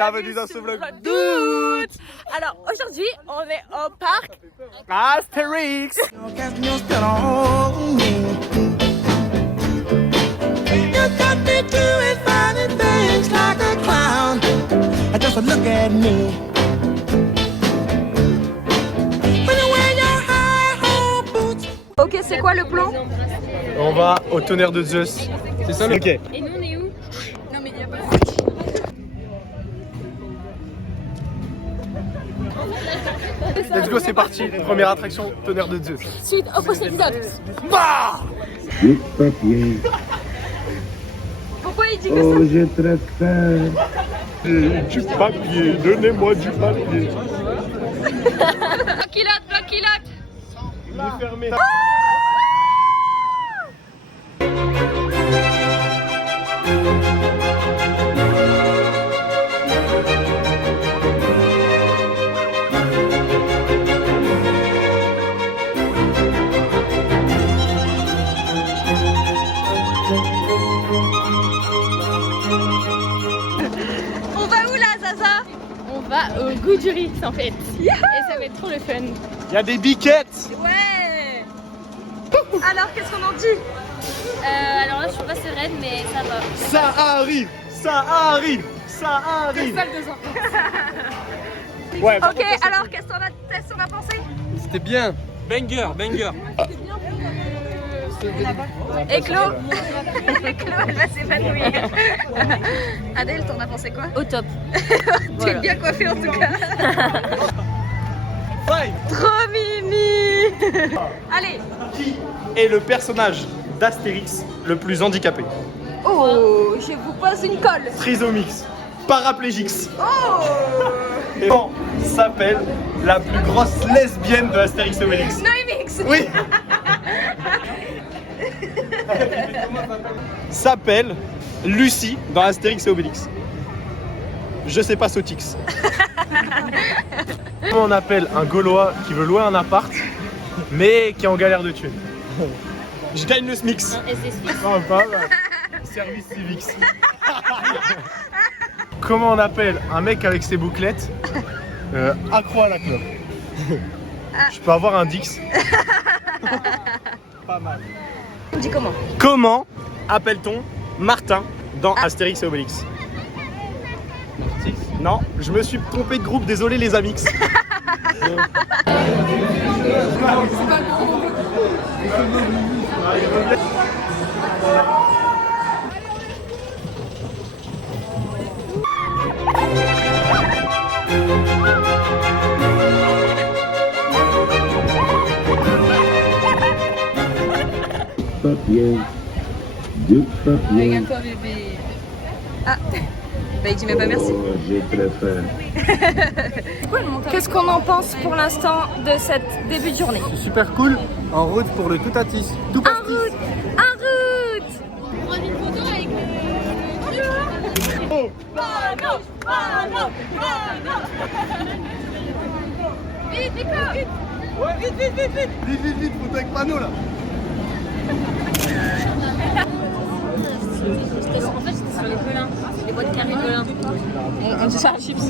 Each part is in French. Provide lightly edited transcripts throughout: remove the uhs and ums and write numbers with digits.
bienvenue dans ce vlog d'août. Alors aujourd'hui on est au parc Astérix. Ok, c'est quoi le plan? On va au tonnerre de Zeus. C'est ça le quai. Et nous on est où? Non mais il y a pas Let's go, c'est parti. Première attraction, tonnerre de Zeus. suite au prochain épisode. Bah Du papier, Pourquoi il dit que oh j'ai très faim. Du papier, donnez-moi du papier. Tranquillote, tranquillote. Il est fermé. On va où là Zaza? On va au goût du riz en fait. Et ça va être trop le fun. Il y a des biquettes. Ouais. Alors qu'est-ce qu'on en dit? Alors là je suis pas sereine mais ça va. Ça arrive, ça arrive, ça arrive. Ouais, Ok, alors qu'est-ce qu'on a pensé? c'était bien. Banger, banger. Et Chlo Chlo, elle va s'évanouir. Adèle, t'en as pensé quoi? Au top. Tu es bien coiffée en tout cas. Five. Trop mimi. Allez. Qui est le personnage d'Astérix le plus handicapé? Oh, je vous pose une colle. Trisomix, paraplégique. Oh. Et comment s'appelle la plus grosse lesbienne de Astérix et Obélix? Noémix. Oui. S'appelle Lucie dans Astérix et Obélix. Je sais pas Sotix. Comment on appelle un Gaulois qui veut louer un appart mais qui est en galère de thunes? Je gagne le SMIX. Un SSP. Non, pas mal. Service Civix. Comment on appelle un mec avec ses bouclettes accro à la clope? Je peux avoir un Dix. Pas mal. On dit comment? Comment appelle-t-on Martin dans Astérix et Obélix? Non, je me suis trompé de groupe, désolé les amix. Papier, du papier, Regarde-toi bébé. Ah. Bah il dit même pas merci. oh j'ai très faim. Qu'est-ce qu'on en pense pour l'instant de cette début de journée? Super cool, en route pour le Toutatis. Tout En route! En route! Prends une photo avec Vite, Nico! Ouais, vite, photo avec panneau là. En fait j'étais sur les pelins. Les boîtes carrées de pelins. On dit ça à chips.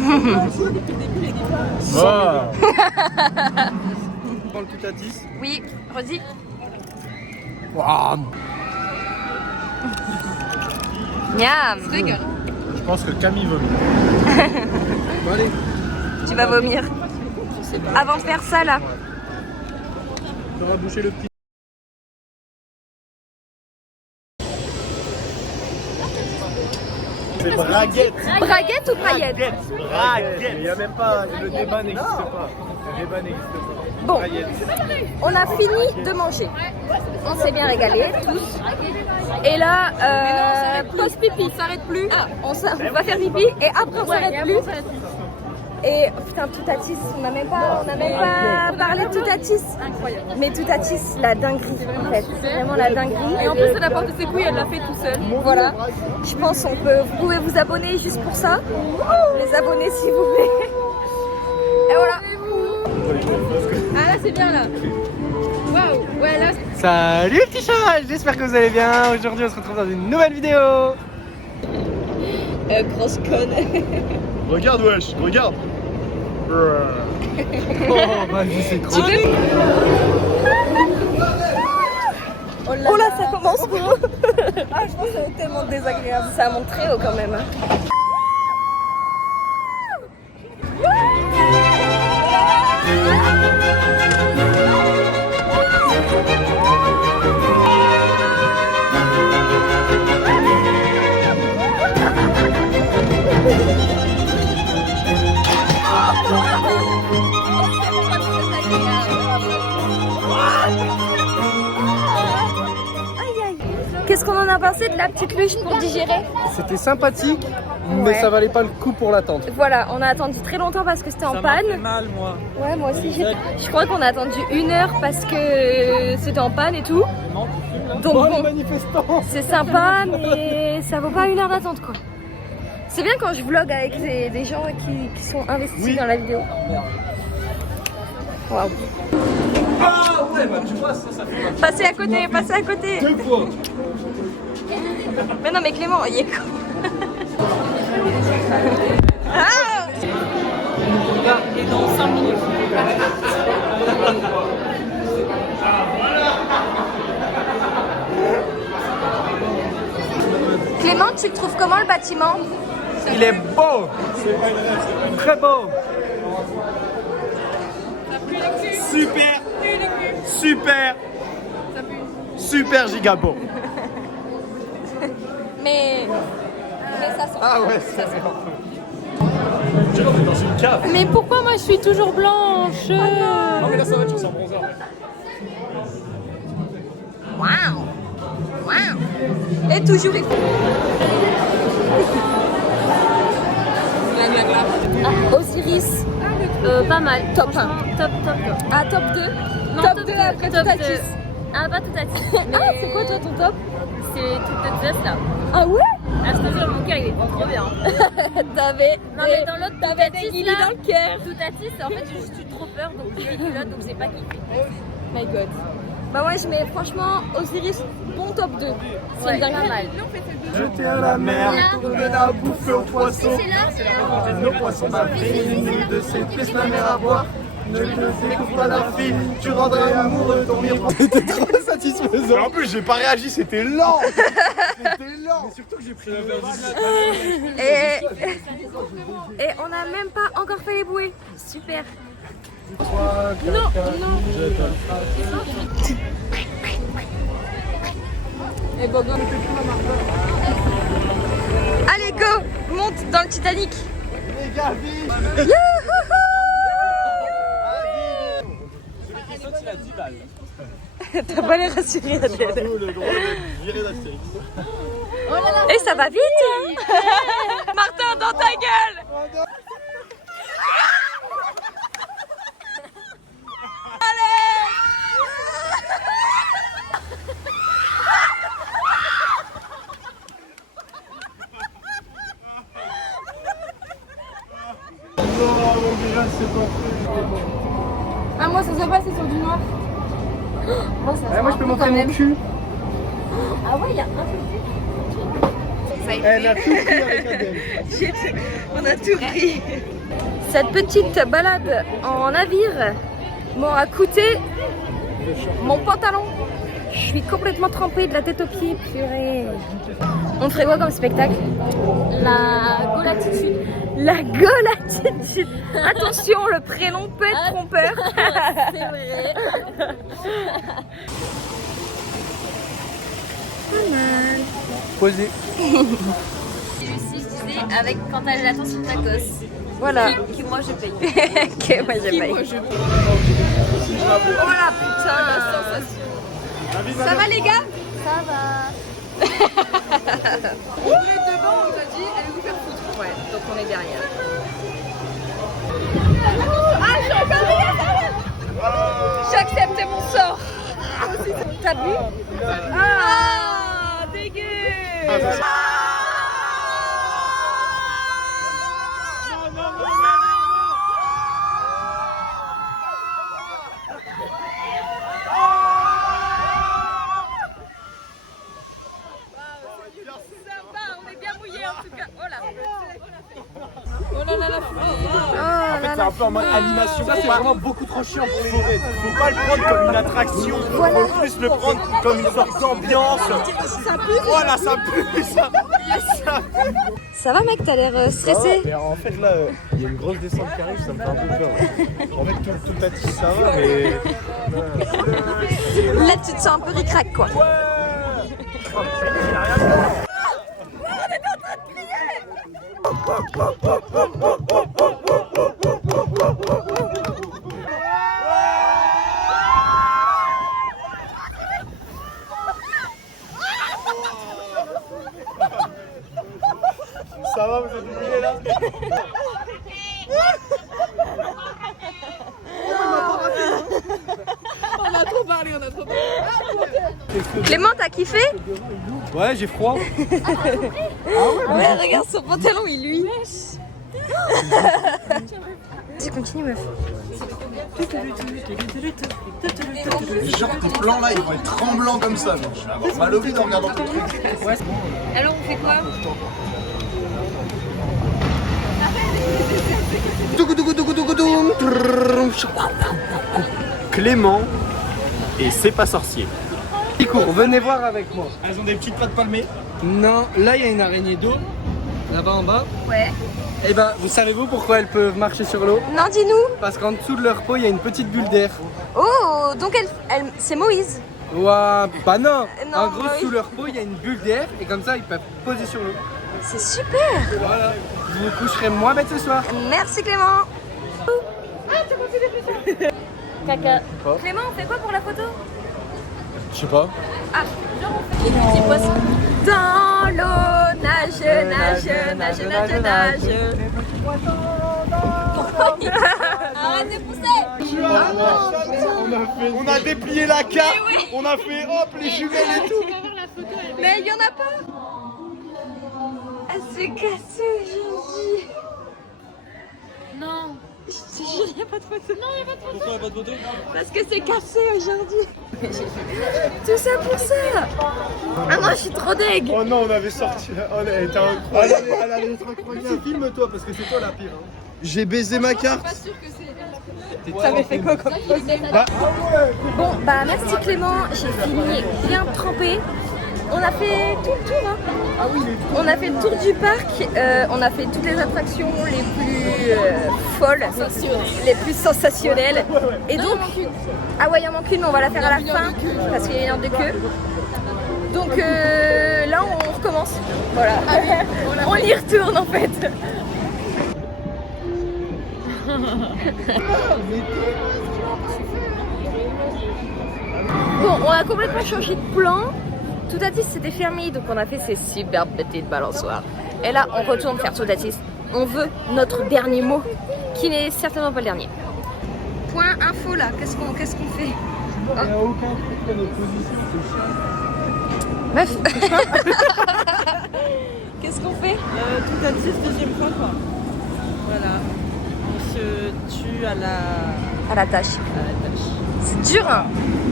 Dans le Toutatis. Oui, redis. Waouh. Miam! Je pense que Camille vomit. Bon, allez. Tu vas vomir. Avant de faire ça là. On va boucher le petit. C'est braguette. Braguette ou paillette? Braguette. Il n'y a même pas, le débat n'existe pas. Le débat n'existe pas. Bon, Braguette. on a fini de manger. On s'est bien régalés tous. Et là, pause pipi, on s'arrête plus. On va faire pipi et après on s'arrête plus. Et oh, putain, Toutatis, on n'a même pas parlé de Toutatis. Incroyable. Mais Toutatis, la dinguerie en fait. Vraiment la dinguerie. Et en plus, elle a porté ses couilles, elle l'a fait tout seul. Voilà. Je pense vous pouvez vous abonner juste pour ça. Les abonnés s'il vous plaît. Et voilà. Ah là, c'est bien là. Waouh. Ouais là. Salut les petits chats, j'espère que vous allez bien. Aujourd'hui on se retrouve dans une nouvelle vidéo. Grosse conne. Regarde, wesh, regarde. Oh, vas-y, c'est trop. Oh là, ça commence gros. Ah, je pense que ça va être tellement désagréable. Ça a mon très haut quand même. Hein. Qu'est-ce qu'on en a pensé de la petite luge pour digérer? C'était sympathique, mais ça valait pas le coup pour l'attente. Voilà, on a attendu très longtemps parce que c'était en panne. Ça m'a fait mal, moi. Ouais, moi aussi. Je crois qu'on a attendu 1 heure parce que c'était en panne et tout. Donc bon, c'est sympa, mais ça vaut pas 1 heure d'attente quoi. C'est bien quand je vlog avec des gens qui sont investis dans la vidéo. Waouh. Ah ouais, bah tu vois, ça fait. Passez à côté, passez à côté. 2 fois. Mais non, mais Clément, il est con. Ah Et dans 5 minutes. Clément, tu le trouves comment le bâtiment? Il est beau. C'est très beau. Super. Super. Super giga beau. Mais ça sent. Ah ouais, ça sent. Je dirais qu'on est dans une cave. Mais pourquoi moi je suis toujours blanche? Non mais là ça va, tu sens bronzeur. Waouh. Waouh. Et toujours il faut. Ah, Osiris. Pas mal. Top 1. Top. Ah, top 2. Non, Top 2 après top Toutatis. 2. Ah, pas Toutatis. Ah, c'est quoi toi ton top? C'est Toutatis là. Ah ouais? Ah, je te jure, mon cœur il est trop bien. T'avais Non, mais dans l'autre t'avais des Toutatis guillis là. dans le cœur. Toutatis, en fait, j'ai juste eu trop peur donc j'ai les culottes donc j'ai pas kiffé. My god. Bah ouais, je mets franchement Osiris bon top 2. C'est Ouais, dingue. pas mal. Jeter à la mer, donner à bouffer aux poissons. Nos poissons m'affilent, de ces pistes la mer à boire. Ne te découvre pas la fille, tu rendrais amoureux ton miroir. C'était trop satisfaisant. Mais en plus, j'ai pas réagi, c'était lent. C'était lent. Mais surtout que j'ai pris la Et on n'a même pas encore fait les bouées. Super. Allez go, monte dans le Titanic. T'as pas l'air rassuré, Adèle. Et ça va vite hein. Martin, dans ta gueule. Ah moi ça se passe sur du noir. Moi, moi je peux montrer mon cul. Ah ouais, il y a un peu. Elle a tout pris avec Adèle. On a tout pris. Cette petite balade en navire m'aura coûté mon pantalon. Je suis complètement trempée de la tête aux pieds, purée. On ferait quoi comme spectacle? La golatitude. La golatitude. Attention, le prénom peut être trompeur. C'est vrai. Posé. Lucie, je disais, avec quand elle attend sur tacos. Voilà. Qui moi je paye. Que moi je paye. Oh la putain. Ça va les gars? Ça va. Vous êtes devant, on t'a dit, allez vous faire foutre. Ouais, donc on est derrière. Ah, je suis encore derrière. J'ai accepté mon sort. T'as bu? Ah, dégueu. Ça va, on est bien mouillés en tout cas. Oh là. Oh là là peu en mode animation. Ça, c'est vraiment beaucoup trop chiant pour les mauvais. Faut pas le prendre comme une attraction. Faut plus le prendre comme une sorte d'ambiance. Ça pue. Voilà, ça pue. Ça pue. Ça va mec, t'as l'air stressé. Mais en fait, là, il y a une grosse descente qui arrive, ça me fait un peu peur. En fait, tout le bâtisse, ça va, mais. Là, tu te sens un peu ric-rac quoi. Ça va, vous êtes obligés là? On a trop parlé. Clément, t'as kiffé? Ouais, j'ai froid. Ouais, regarde son pantalon, il lui. Vas-y, continue meuf. Genre, tes plans là, ils vont être tremblants comme ça. Mais je vais avoir mal au vide en regardant ton truc. Alors on fait quoi? Clément et c'est pas sorcier. Cours, venez voir avec moi. Elles ont des petites pattes palmées. Non, là il y a une araignée d'eau, là-bas en bas. Ouais. Et ben, vous savez-vous pourquoi elles peuvent marcher sur l'eau? Non, dis-nous. Parce qu'en dessous de leur peau, il y a une petite bulle d'air. Oh, donc c'est Moïse. Ouah, bah non. Non, en gros, bah oui. sous leur peau, il y a une bulle d'air et comme ça, ils peuvent poser sur l'eau. C'est super. Voilà. Vous vous coucherez moins bête ce soir. Merci Clément. Caca. Clément, on fait quoi pour la photo? Je sais pas. Ah, genre on fait des petits poissons. Dans l'eau, nage. Arrête de pousser. On a déplié la carte. On a fait hop les jumelles et tout. Mais il y en a pas. Elle s'est cassée aujourd'hui. Non. Je te jure, il n'y a pas de photo. Non, il a pas de photo. Pourquoi pas de photo? Parce que c'est cassé aujourd'hui. Tout ça pour ça. Ah non, je suis trop deg. Oh non, on avait sorti. Oh, elle était incroyable. Elle allait être incroyable. Filme-toi parce que c'est toi la pire. Hein. J'ai baisé ma carte. T'avais fait quoi comme photo? Bon, bah merci Clément. J'ai fini bien trempé. On a fait tout le tour. Hein. Ah oui, On a fait le tour du parc. On a fait toutes les attractions les plus folles, les plus sensationnelles. Et donc, ah ouais, il en manque une, mais on va la faire à la fin parce qu'il y a une heure de queue. Donc là, on recommence. Voilà. On y retourne en fait. Bon, on a complètement changé de plan. Toutatis c'était fermé, donc on a fait ces superbes petites balançoires. Et là, on retourne faire Toutatis. On veut notre dernier mot, qui n'est certainement pas le dernier. Point info là, qu'est-ce qu'on fait? Il n'y a aucun truc de notre position, c'est chiant. Meuf. Qu'est-ce qu'on fait? Toutatis, deuxième fois quoi. Voilà. On se tue à la tâche. tâche. C'est dur hein.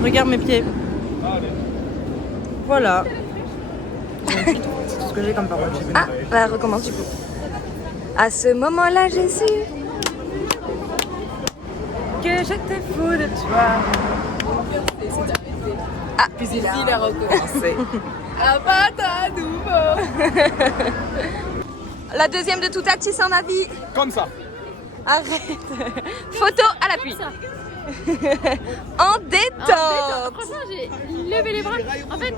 Regarde mes pieds. Voilà. C'est tout ce que j'ai comme parole. Ah, bah recommence du coup. À ce moment-là, j'ai su Que je te fous de toi. Ah, Puis il a recommencé. ah bah t'as nouveau. La deuxième de Toutatis en avis. comme ça. Arrête. Photo à l'appui. En détente. Franchement, j'ai levé les bras. En fait,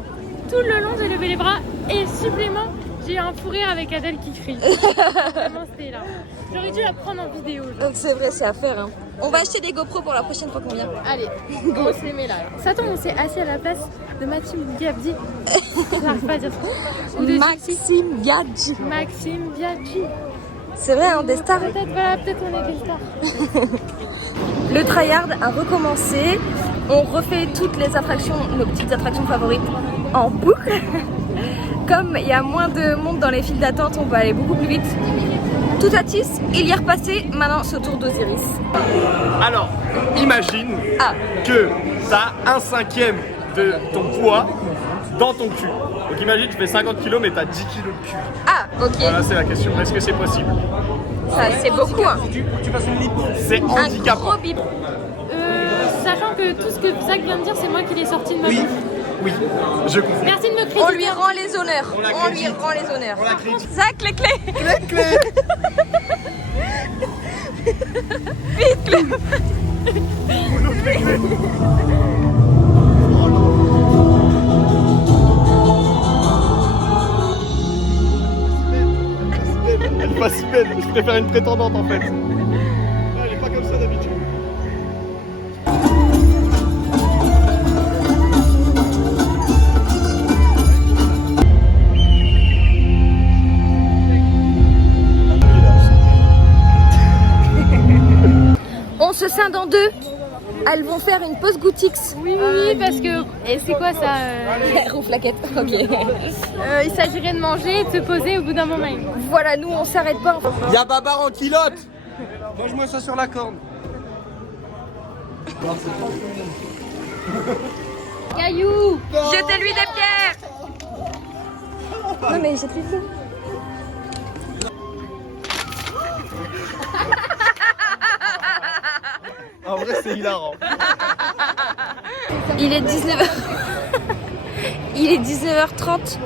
tout le long, j'ai levé les bras. Et supplément, j'ai eu un fou rire avec Adèle qui crie. Vraiment, c'était là. J'aurais dû la prendre en vidéo. Genre. Donc c'est vrai, c'est à faire. Hein. On va acheter des GoPro pour la prochaine fois qu'on vient. Allez, on se les met là. Ça tombe, on s'est assis à la place de Maxime Biaggi. J'arrive pas à dire ça. Ou de Maxime Biaggi. Maxime Biaggi. C'est vrai, hein, des stars. Peut-être, voilà, peut-être on est des stars. Le tryhard a recommencé. On refait toutes les attractions, nos petites attractions favorites en boucle. Comme il y a moins de monde dans les files d'attente, on peut aller beaucoup plus vite. Toutatis, il y est repassé. Maintenant, c'est au tour d'Osiris. Alors, imagine Ah. que t'as 1/5 de ton poids dans ton cul. Donc imagine, tu fais 50 kg mais t'as 10 kg de cul. Ah, ok. Voilà, c'est la question. Est-ce que c'est possible? Ça, c'est beaucoup. Hein. Tu fasses une lipo. C'est Un handicapant. gros bip. Sachant que tout ce que Zach vient de dire, c'est moi qui l'ai sorti de ma bouche. Oui, je comprends. Merci de me créditer. On lui rend les honneurs. On lui rend les honneurs. Zach, les clés. Vite, clé. Elle est pas si belle, je préfère une prétendante en fait. Elle est pas comme ça d'habitude. On se scinde en deux. Elles vont faire une pause Goutix. Oui, parce que. Et c'est quoi ça Rouflaquette, ok. Il s'agirait de manger et de se poser au bout d'un moment. Voilà, nous on s'arrête pas. Y'a Babar en kilote. Mange-moi ça sur la corne. Caillou. Jetez-lui des pierres. Non mais jette-lui tout. En vrai, c'est hilarant. Il est 19h. Il est 19h30.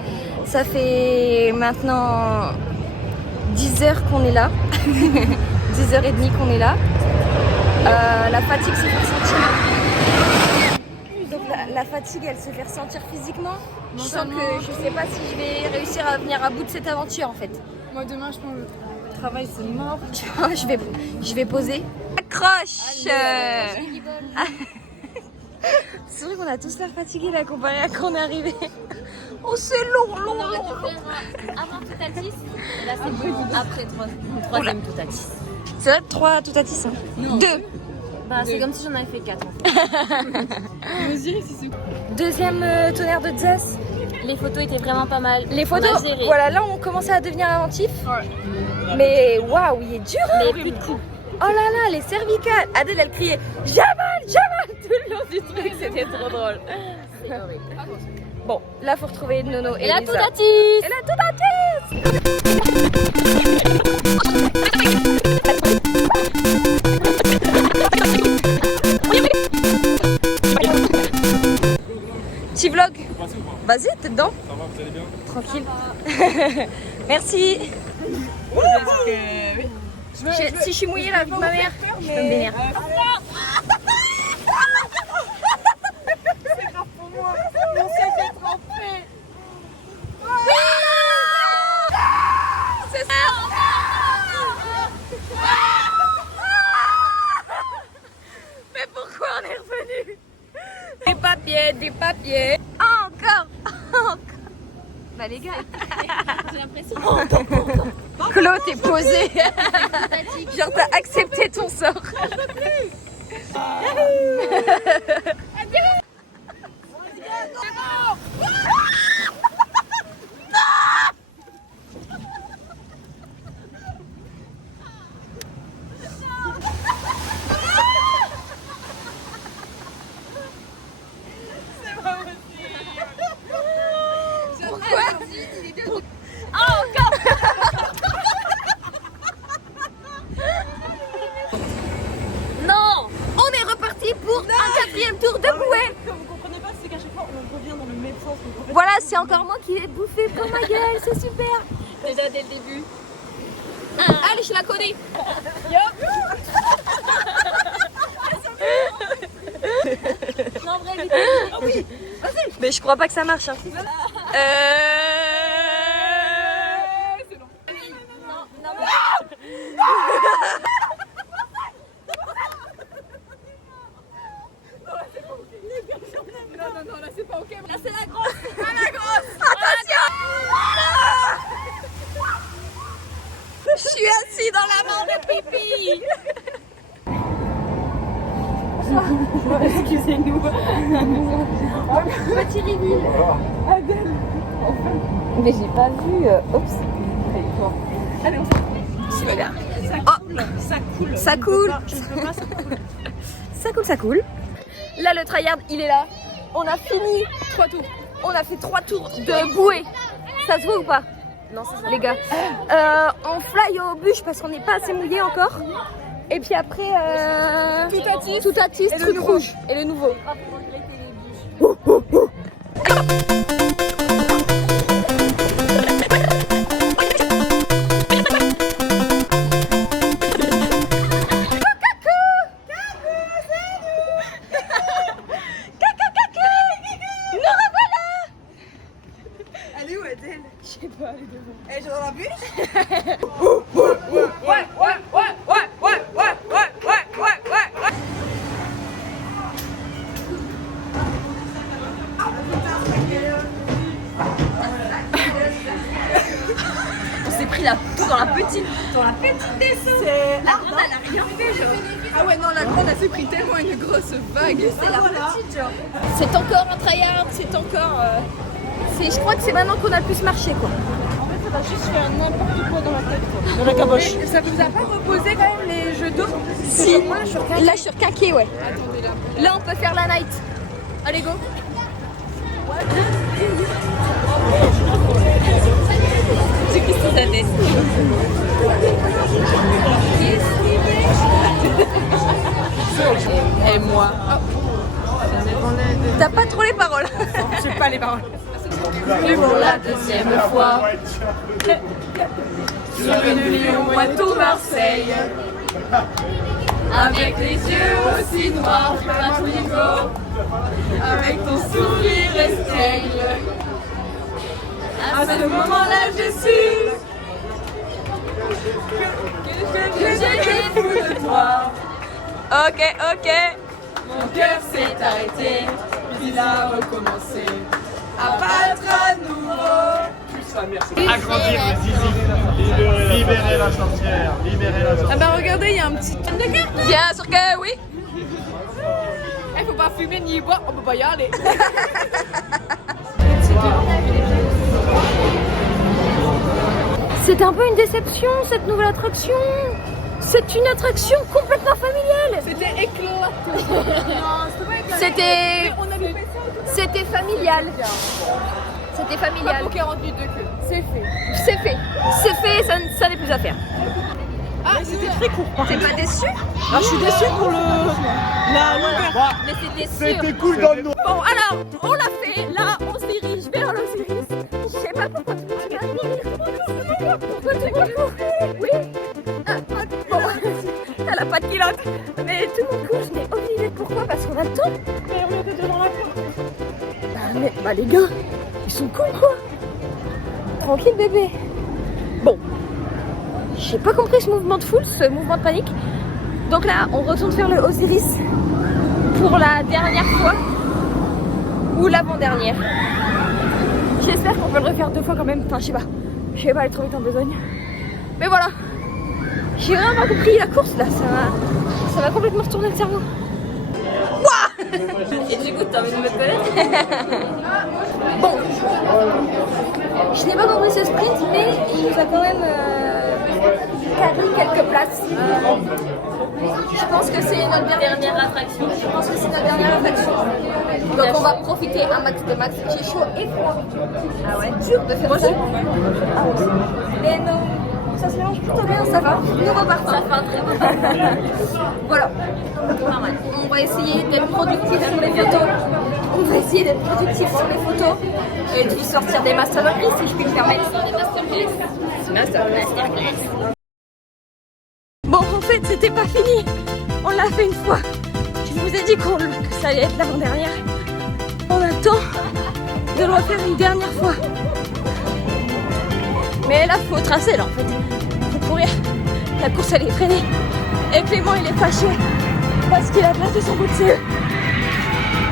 Ça fait maintenant 10h qu'on est là. 10h30 qu'on est là. La fatigue se fait ressentir. Donc la fatigue, elle se fait ressentir physiquement. Je sens que je sais pas si je vais réussir à venir à bout de cette aventure en fait. Moi demain, je pense que le travail c'est mort. je vais poser. Accroche. C'est vrai qu'on a tous l'air fatigués là comparé à quand on est arrivé. Oh c'est long. Avant Toutatis, et là c'est après troisième Toutatis. C'est vrai 3 Toutatis. 2. Bah c'est comme si j'en avais fait 4 en fait. Deuxième tonnerre de Zas. Les photos étaient vraiment pas mal. Les On photos, a géré. voilà, là on commençait à devenir inventif. Mais waouh, il est dur. Mais plus de coups. Oh là là, les cervicales. Adèle, elle criait Jamal tout le long du truc, c'était trop drôle. Bon, là faut retrouver Nono et Et la Lisa. Toutatis. Et la Toutatis. Petit vlog. Vas-y, t'es dedans. Ça va, vous allez bien? Tranquille. Merci. Si je suis mouillée là avec ma mère, je peux me bénir. C'est ça. Mais pourquoi on est revenu? Des papiers. Encore. Bah les gars. J'ai l'impression. Claude, t'es posé. Genre t'as accepté ton sort. Non, on est reparti pour un 4e tour de bouée. Ce que vous comprenez pas, c'est qu'à chaque fois on revient dans le même sens. Donc en fait, Voilà, c'est encore moi qui l'ai bouffé pour ma gueule, c'est super. Déjà dès le début. Allez, je la connais. Non, en vrai, Mais je crois pas que ça marche. Hein. Je suis assis dans la main de pipi. Excusez-nous. Petit reveal. Mais j'ai pas vu. Oups. allez, on s'en Super. ça coule. Ça coule. Je ne peux pas, ça coule. Ça coule, ça coule. Là, le tryhard, il est là. On a fini 3 tours. On a fait 3 tours de bouée. Ça se voit ou pas? Non, c'est ça. Les gars, on fly au bûche parce qu'on n'est pas assez mouillé encore. Et puis après, tout attise, truc rouge. Et le nouveau. Elle est où Adèle? Je sais pas, elle est devant. Elle est dans la bûche? On s'est pris tout dans la petite descente. La grande, elle a rien fait, genre. Ah ouais, non, la grande, elle s'est pris tellement une grosse vague. C'est la petite, genre. C'est encore un tryhard, c'est encore... je crois que c'est maintenant qu'on a le plus marché, quoi. En fait, ça va juste faire n'importe quoi dans la tête, quoi. Dans la caboche. Et ça vous a pas reposé quand même les jeux d'eau? Si, là sur Kaki, ouais. Attendez là. Là, on peut faire la night. Allez, go. J'ai qui sa tête. Et moi. T'as pas trop les paroles. J'ai pas les paroles. Et pour la deuxième fois, Sur une ligne au Poitou, Marseille. avec les yeux aussi noirs que la Twingo, Avec ton sourire espiègle. à ce moment-là, je suis que j'étais fou de toi. Ok. Mon cœur s'est arrêté, puis il a recommencé à battre à nouveau. Agrandir le zizi. Libérer la sorcière. Libérer la sorcière. Ah bah regardez, il y a un petit... Bien sûr que oui. Il faut pas fumer ni boire, on peut pas y aller. C'est un peu une déception, cette nouvelle attraction. C'est une attraction complètement familiale. C'était éclaté. C'était... On a loupé ça. C'était familial. C'était Pas familial. pour 48 de queue. C'est fait. C'est fait. C'est fait, ça n'est plus à faire. Ah, c'était très court. T'es pas déçu? Ah, je suis déçue pour la longueur. Mais c'était sûr. C'était cool dans le noir. Bon, alors, on l'a fait. Là, on se dirige vers l'Osiris. Je sais pas pourquoi tu me regardes. Pourquoi tu me cours? Oui. Bon, elle a pas de pilote. Mais tout mon coup, je n'ai aucune idée de pourquoi. Parce qu'on a le temps. Mais on était devant la porte. Bah les gars, ils sont cons quoi. Tranquille bébé. Bon. J'ai pas compris ce mouvement de foule, ce mouvement de panique. Donc là, on retourne faire le Osiris pour la dernière fois. Ou l'avant-dernière. J'espère qu'on peut le refaire 2 fois quand même. Enfin, je sais pas. Je vais pas aller trop vite en besogne. Mais voilà. J'ai vraiment pas compris la course là. Ça va complètement retourner le cerveau. Et du coup, t'as envie de me connaître? Bon. Je n'ai pas compris ce sprint, mais il nous a quand même carré quelques places. Je pense que c'est notre dernière attraction. Je pense que c'est notre dernière attraction. Donc on va profiter un max de max. J'ai chaud et froid. Ah ouais, dur de faire ça. Mais non, ça se mélange plutôt bien, ça va. Nous repartons. Ça fait un très bon. Voilà. On va essayer d'être productif sur les photos. On va essayer d'être productif sur les photos. Et de sortir des masterclass si je puis me permettre. Des masterclass. Bon, en fait, c'était pas fini. On l'a fait une fois. Je vous ai dit que ça allait être l'avant-dernière. On a le temps de le refaire une dernière fois. Mais là, faut tracer, là, en fait. Faut courir. La course, elle est freinée. Et Clément, il est fâché parce qu'il a placé son bout de CE.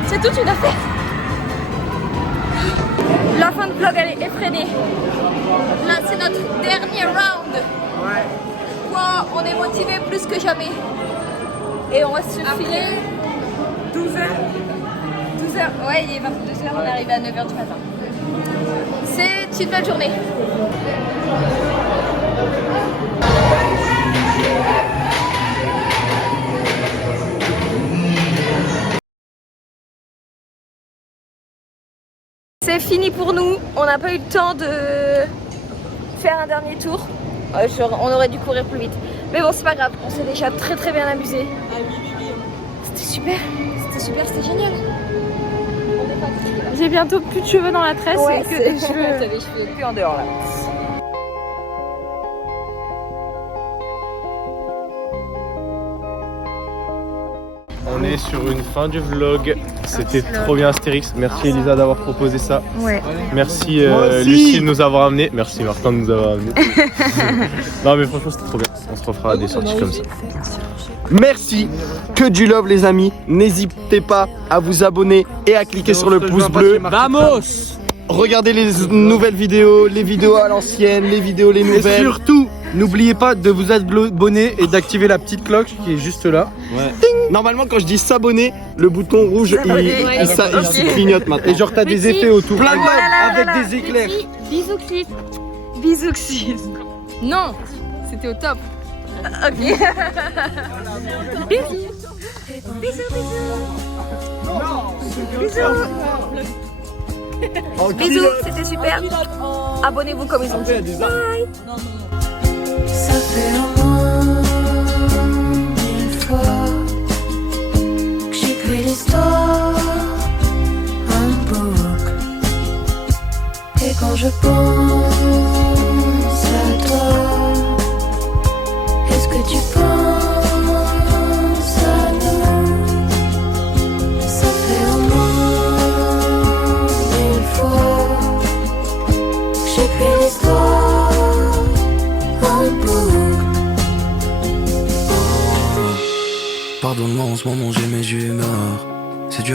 C'est toute une affaire. La fin de vlog, elle est effrénée. Là, c'est notre dernier round. Ouais. Wow, on est motivé plus que jamais. Et on va se filer 12h. 12h. Ouais, il est 22h, on est arrivé à 9h du matin. C'est une belle journée. C'est fini pour nous. On n'a pas eu le temps faire un dernier tour. On aurait dû courir plus vite. Mais bon, c'est pas grave. On s'est déjà très bien amusé. C'était super. C'était génial. J'ai bientôt plus de cheveux dans la tresse Ouais, et que des cheveux. T'as des cheveux plus en dehors là. On est sur une fin du vlog. C'était trop bien Astérix. Merci Elisa d'avoir proposé ça. Ouais. Merci Lucie de nous avoir amenés. Merci Martin de nous avoir amenés. Non mais franchement c'était trop bien. On se refera des sorties comme ça. Merci, que du love les amis. N'hésitez pas à vous abonner et à cliquer sur le pouce bleu. Vamos! Regardez les nouvelles vidéos, les vidéos à l'ancienne, les vidéos les nouvelles. Et surtout, n'oubliez pas de vous abonner et d'activer la petite cloche qui est juste là. Normalement quand je dis s'abonner, le bouton rouge il se clignote maintenant. Et genre t'as des effets autour. Plein de love. Avec des éclairs. Bisous clip. Bisous Xyz. Non, c'était au top. Ok. Bisous, c'était super. Abonnez-vous comme ils ont dit. Bye. Ça fait au moins 1000 fois que j'écris l'histoire en boucle. Et quand je pense à toi, est-ce que tu penses à nous? Ça fait au moins 1000 fois que j'écris l'histoire en boucle. Pardonne-moi, en ce moment j'ai mes humeurs. C'est dur.